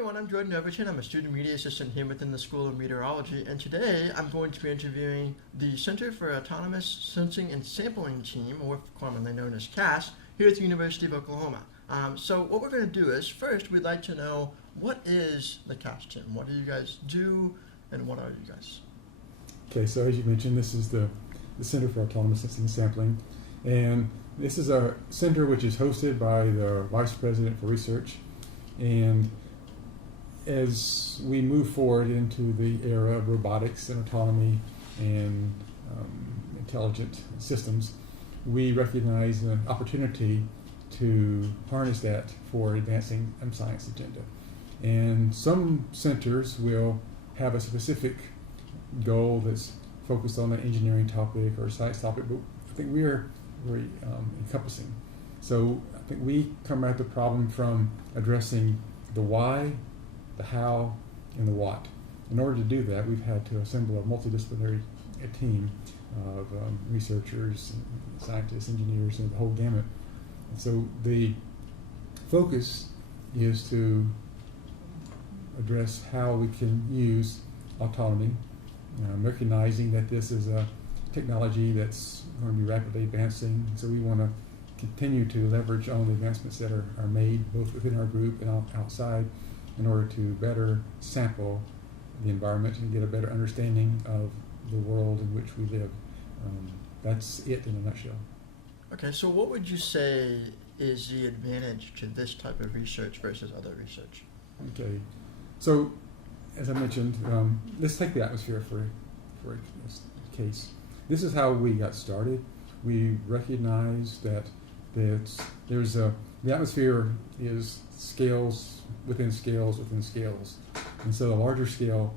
everyone, I'm Jordan Overton. I'm a student media assistant here within the School of Meteorology, and today I'm going to be interviewing the Center for Autonomous Sensing and Sampling team, or commonly known as CASS, here at the University of Oklahoma. So what we're going to do is, first, we'd like to know, what is the CASS team? What do you guys do, and what are you guys? Okay, so as you mentioned, this is the Center for Autonomous Sensing and Sampling, and this is a center which is hosted by the Vice President for Research. And as we move forward into the era of robotics and autonomy and intelligent systems, we recognize an opportunity to harness that for advancing a science agenda. And some centers will have a specific goal that's focused on an engineering topic or a science topic, but I think we're very encompassing. So I think we come at the problem from addressing the why, the how, and the what. In order to do that, we've had to assemble a multidisciplinary team of researchers, scientists, engineers, and the whole gamut. And so the focus is to address how we can use autonomy, recognizing that this is a technology that's going to be rapidly advancing. So we want to continue to leverage on the advancements that are made both within our group and outside in order to better sample the environment and get a better understanding of the world in which we live. That's it in a nutshell. Okay, so what would you say is the advantage to this type of research versus other research? Okay, so as I mentioned, let's take the atmosphere for a case. This is how we got started. We recognized that the atmosphere is scales within scales within scales. And so the larger scale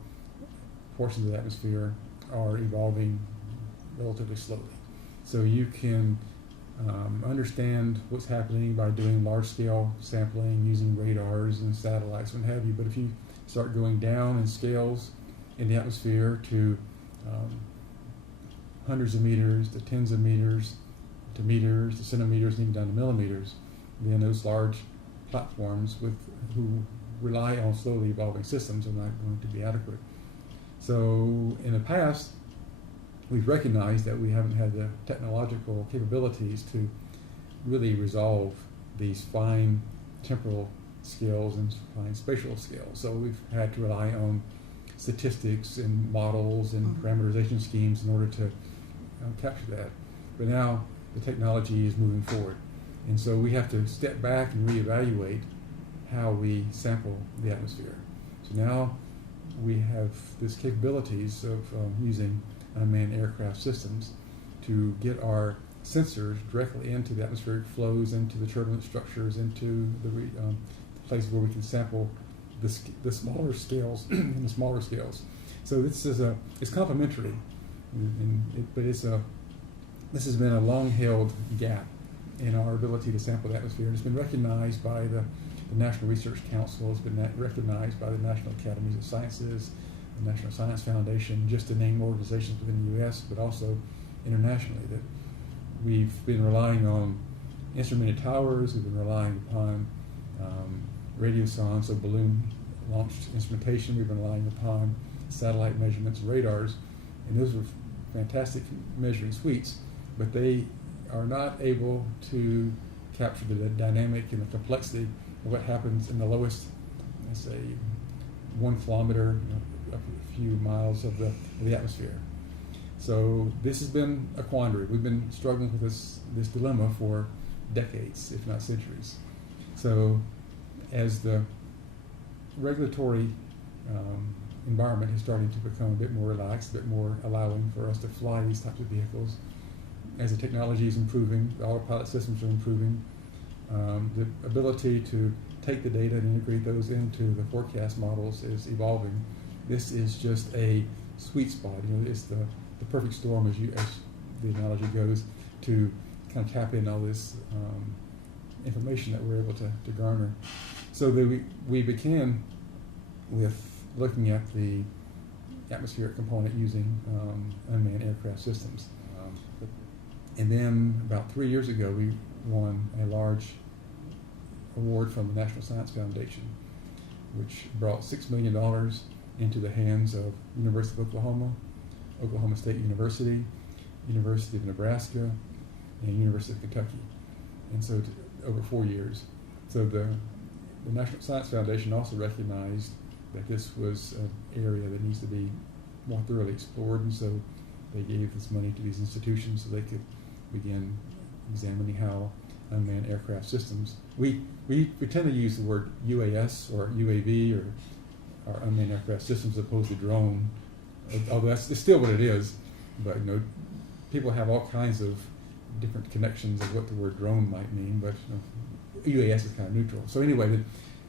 portions of the atmosphere are evolving relatively slowly. So you can understand what's happening by doing large scale sampling using radars and satellites and what have you. But if you start going down in scales in the atmosphere to hundreds of meters, to tens of meters, to meters, to centimeters, and even down to millimeters, then those large platforms who rely on slowly evolving systems are not going to be adequate. So in the past, we've recognized that we haven't had the technological capabilities to really resolve these fine temporal scales and fine spatial scales. So we've had to rely on statistics and models and parameterization schemes in order to capture that. But now the technology is moving forward. And so we have to step back and reevaluate how we sample the atmosphere. So now we have these capabilities of using unmanned aircraft systems to get our sensors directly into the atmospheric flows, into the turbulent structures, into the places where we can sample the smaller scales and the smaller scales. So this is it's complementary, but this has been a long-held gap in our ability to sample the atmosphere. It's been recognized by the National Research Council, it's been recognized by the National Academies of Sciences, the National Science Foundation, just to name organizations within the U.S., but also internationally, that we've been relying on instrumented towers, we've been relying upon radiosondes, so balloon-launched instrumentation, we've been relying upon satellite measurements, radars, and those were fantastic measuring suites, but they are not able to capture the dynamic and the complexity of what happens in the lowest, let's say, 1 kilometer, a few miles of the atmosphere. So this has been a quandary. We've been struggling with this dilemma for decades, if not centuries. So as the regulatory environment is starting to become a bit more relaxed, a bit more allowing for us to fly these types of vehicles, as the technology is improving, the autopilot systems are improving, the ability to take the data and integrate those into the forecast models is evolving. This is just a sweet spot. It's the perfect storm, as the analogy goes, to kind of tap in all this information that we're able to garner. So we began with looking at the atmospheric component using unmanned aircraft systems. And then about 3 years ago, we won a large award from the National Science Foundation which brought $6 million into the hands of University of Oklahoma, Oklahoma State University, University of Nebraska, and University of Kentucky. And so over 4 years. So the National Science Foundation also recognized that this was an area that needs to be more thoroughly explored, and so they gave this money to these institutions so they could begin examining how unmanned aircraft systems. We tend to use the word UAS or UAV or unmanned aircraft systems as opposed to drone, although it's still what it is. But people have all kinds of different connections of what the word drone might mean, but UAS is kind of neutral. So anyway,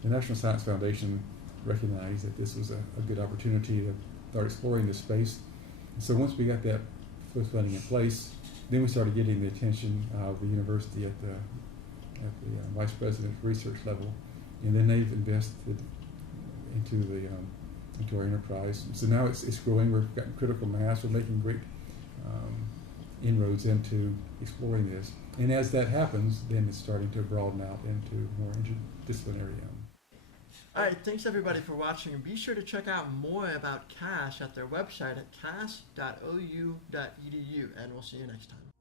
the National Science Foundation recognized that this was a good opportunity to start exploring this space. And so once we got that first funding in place, then we started getting the attention of the university at the vice president research level, and then they've invested into our enterprise. So now it's growing. We've gotten critical mass. We're making great inroads into exploring this. And as that happens, then it's starting to broaden out into more interdisciplinary. All right, thanks everybody for watching, and be sure to check out more about CASS at their website at cass.ou.edu, and we'll see you next time.